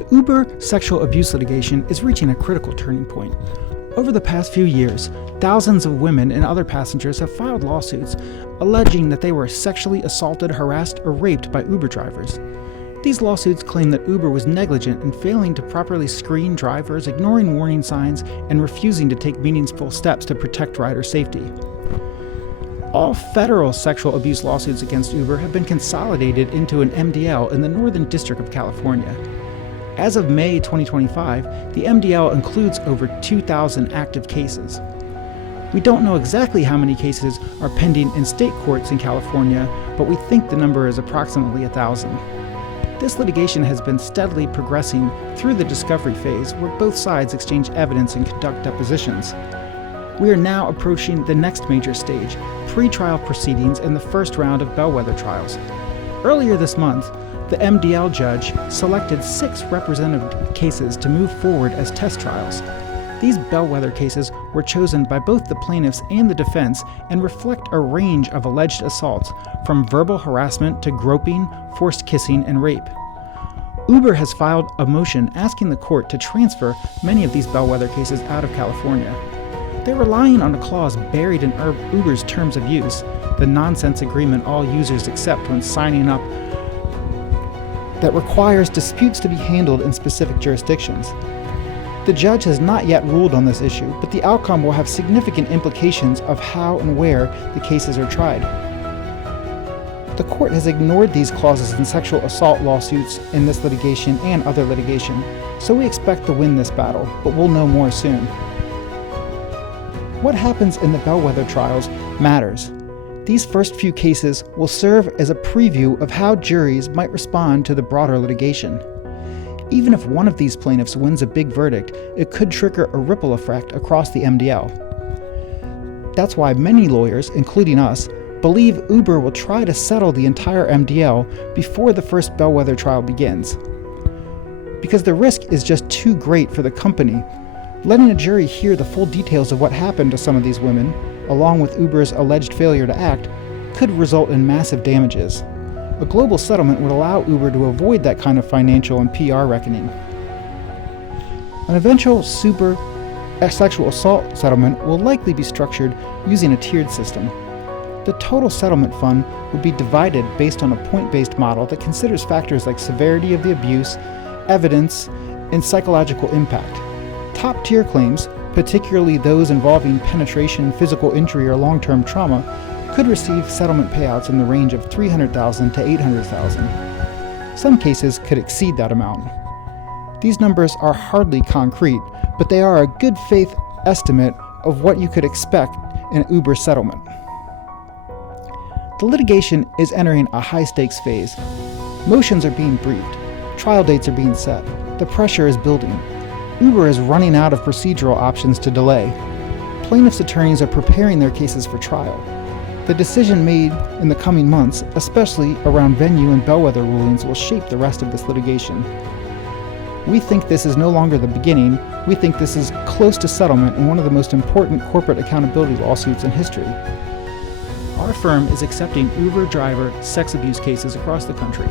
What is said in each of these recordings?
The Uber sexual abuse litigation is reaching a critical turning point. Over the past few years, thousands of women and other passengers have filed lawsuits alleging that they were sexually assaulted, harassed, or raped by Uber drivers. These lawsuits claim that Uber was negligent in failing to properly screen drivers, ignoring warning signs, and refusing to take meaningful steps to protect rider safety. All federal sexual abuse lawsuits against Uber have been consolidated into an MDL in the Northern District of California. As of May 2025, the MDL includes over 2,000 active cases. We don't know exactly how many cases are pending in state courts in California, but we think the number is approximately 1,000. This litigation has been steadily progressing through the discovery phase, where both sides exchange evidence and conduct depositions. We are now approaching the next major stage, pre-trial proceedings and the first round of bellwether trials. Earlier this month, the MDL judge selected 6 representative cases to move forward as test trials. These bellwether cases were chosen by both the plaintiffs and the defense and reflect a range of alleged assaults, from verbal harassment to groping, forced kissing, and rape. Uber has filed a motion asking the court to transfer many of these bellwether cases out of California. They're relying on a clause buried in Uber's terms of use, the nonsense agreement all users accept when signing up, that requires disputes to be handled in specific jurisdictions. The judge has not yet ruled on this issue, but the outcome will have significant implications of how and where the cases are tried. The court has ignored these clauses in sexual assault lawsuits in this litigation and other litigation, so we expect to win this battle, but we'll know more soon. What happens in the bellwether trials matters. These first few cases will serve as a preview of how juries might respond to the broader litigation. Even if one of these plaintiffs wins a big verdict, it could trigger a ripple effect across the MDL. That's why many lawyers, including us, believe Uber will try to settle the entire MDL before the first bellwether trial begins. Because the risk is just too great for the company, letting a jury hear the full details of what happened to some of these women, along with Uber's alleged failure to act, could result in massive damages. A global settlement would allow Uber to avoid that kind of financial and PR reckoning. An eventual super sexual assault settlement will likely be structured using a tiered system. The total settlement fund would be divided based on a point-based model that considers factors like severity of the abuse, evidence, and psychological impact. Top-tier claims, particularly those involving penetration, physical injury, or long-term trauma, could receive settlement payouts in the range of $300,000 to $800,000. Some cases could exceed that amount. These numbers are hardly concrete, but they are a good faith estimate of what you could expect in an Uber settlement. The litigation is entering a high-stakes phase. Motions are being briefed. Trial dates are being set. The pressure is building. Uber is running out of procedural options to delay. Plaintiffs' attorneys are preparing their cases for trial. The decision made in the coming months, especially around venue and bellwether rulings, will shape the rest of this litigation. We think this is no longer the beginning. We think this is close to settlement in one of the most important corporate accountability lawsuits in history. Our firm is accepting Uber driver sex abuse cases across the country.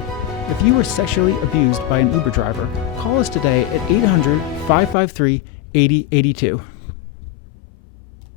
If you were sexually abused by an Uber driver, call us today at 800-553-8082.